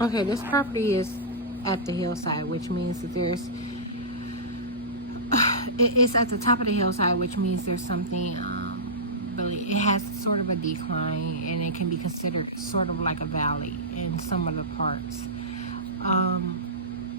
Okay, this property is at the hillside, which means that it's at the top of the hillside, which means there's something, really, it has sort of a decline, and it can be considered sort of like a valley in some of the parts.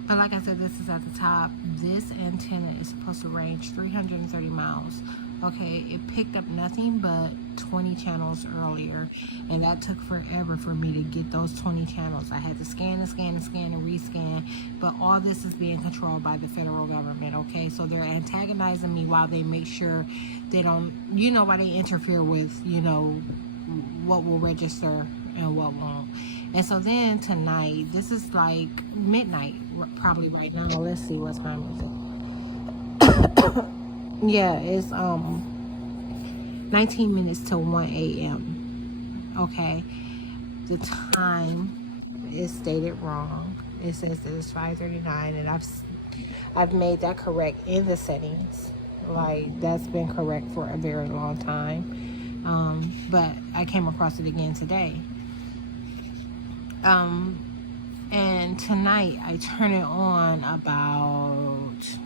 But like I said, this is at the top. This antenna is supposed to range 330 miles. Okay, it picked up nothing but 20 channels earlier, and that took forever for me to get those 20 channels. I had to scan and scan and scan and rescan, but all this is being controlled by the federal government. Okay, so they're antagonizing me while they make sure they don't, why they interfere with, what will register and what won't. And so then tonight, this is like midnight, probably right now. Let's see, what time is it? Yeah, it's 19 minutes to 1 a.m. Okay, the time is stated wrong. It says that it's 5:39, and I've made that correct in the settings. Like, that's been correct for a very long time. But I came across it again today. And tonight I turn it on about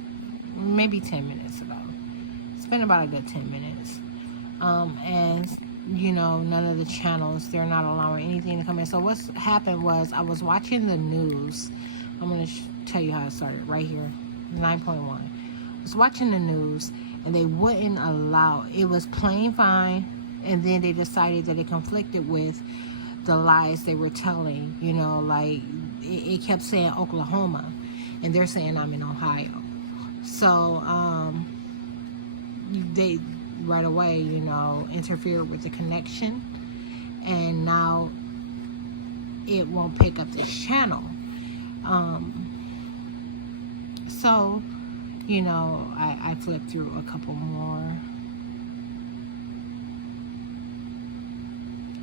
maybe 10 minutes ago. It's been about a good 10 minutes. And none of the channels, they're not allowing anything to come in. So what's happened was, I was watching the news. I'm going to tell you how it started right here, 9.1. I was watching the news, and they wouldn't allow, it was playing fine, and then they decided that it conflicted with the lies they were telling. Like it kept saying Oklahoma, and they're saying I'm in Ohio. So they right away interfered with the connection, and now it won't pick up this channel. So I flipped through a couple more,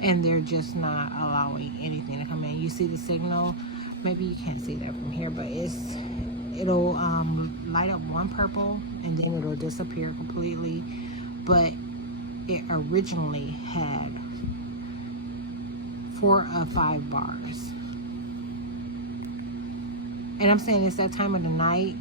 and they're just not allowing anything to come in. You see the signal? Maybe you can't see that from here, but it'll light up one purple, and then it'll disappear completely. But it originally had 4 of 5 bars, and I'm saying it's that time of the night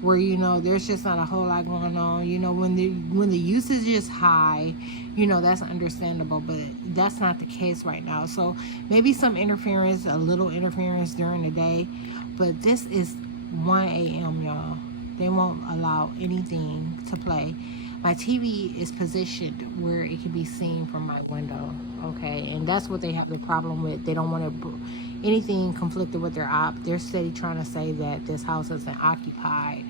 where there's just not a whole lot going on. When the usage is high, that's understandable, but that's not the case right now. So maybe some interference, a little interference during the day, but this is 1 a.m. y'all. They won't allow anything to play. My TV is positioned where it can be seen from my window. Okay, and that's what they have the problem with. They don't want to anything conflicted with their op. They're steady trying to say that this house isn't occupied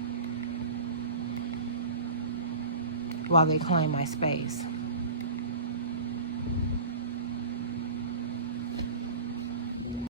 while they claim my space.